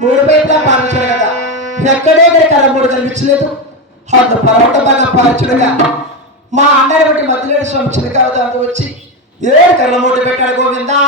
మూడు వైపులా పాలించాడు కదా, ఎక్కడే కర్రమూడు కనిపించలేదు. అంత పర్వత బాగా పాలించడుగా మా అన్నయ్య బట్టి మధ్యలేడు స్వామి చిన్నకాలతో వచ్చి ఏడు కర్రమూట పెట్టాడు. గోవిందా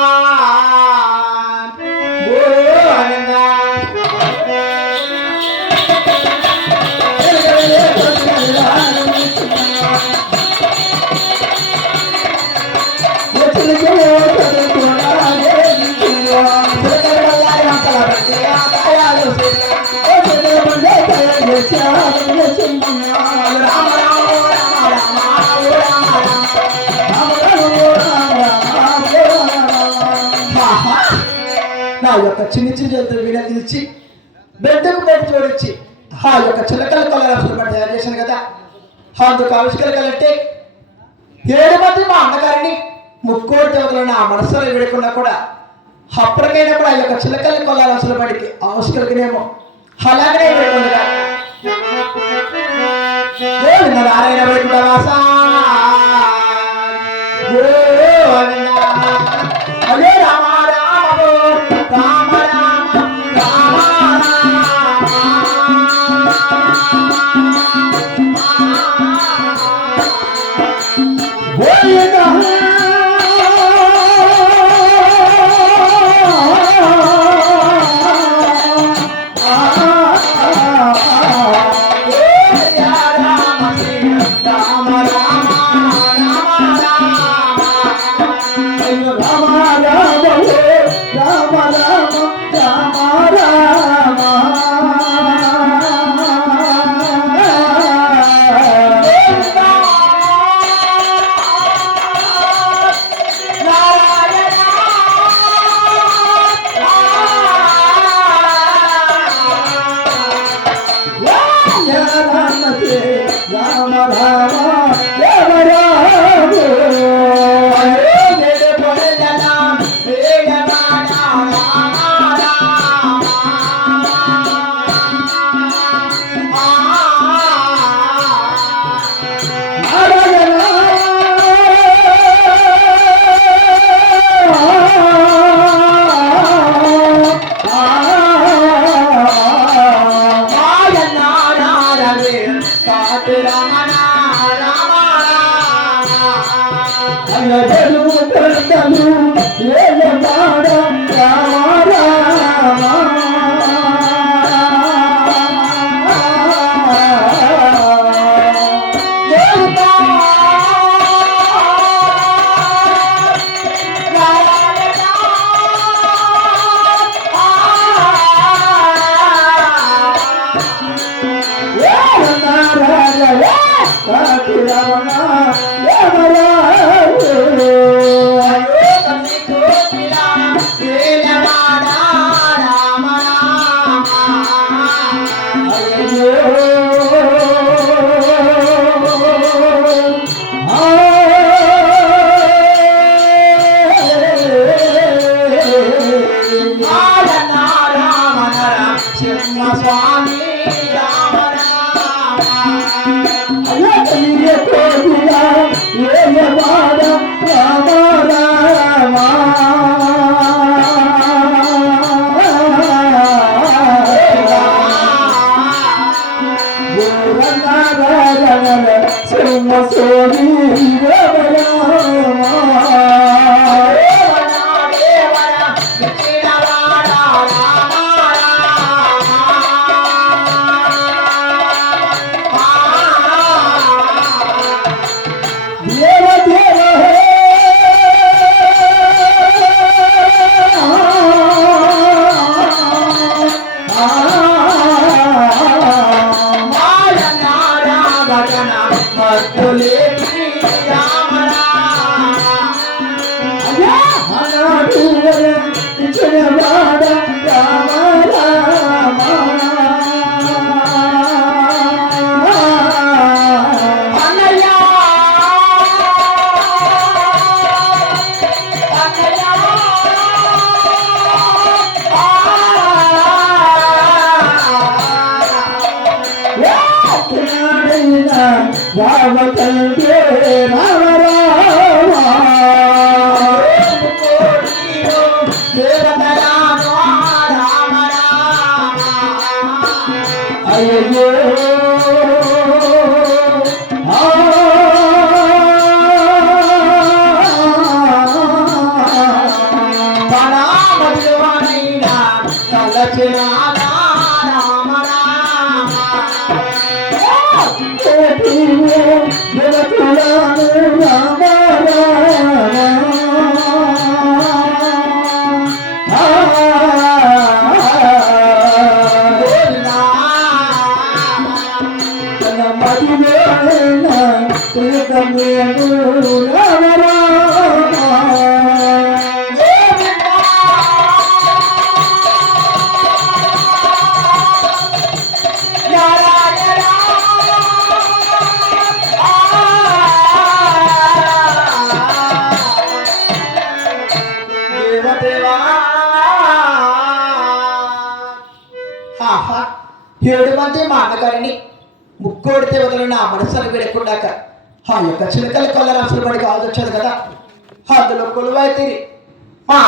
నా యొక్క చిన్న చిన్న చేతులు వినదించి బెడ్డకు బెడ్ జోడించి ఆ యొక్క చిలకల కొలరాసులు తయారు చేశాను కదా. అందుకు ఆవిష్కరగలంటే 7 మంది మా అన్నగారిని ముక్కోటి దేవతలను ఆ మనసులో విడకుండా కూడా అప్పటికైనా కూడా ఆ యొక్క చిలకల కొలరాసుల బడికి ఆవిష్కరగనేమో అలాగనే విడకుండా నారాయణ వైకుంఠవాస అదే రామ రామ రామ రామ రామ చిరాగా రామ రామ ఏడు మంది మా అన్నగారిని ముక్కోడితే వదలని ఆ మనసును విడకుండాక ఆ యొక్క చిలకల కొల్ల రాసులు పడికి ఆలోచన కదా అందులో కొలువైతే మా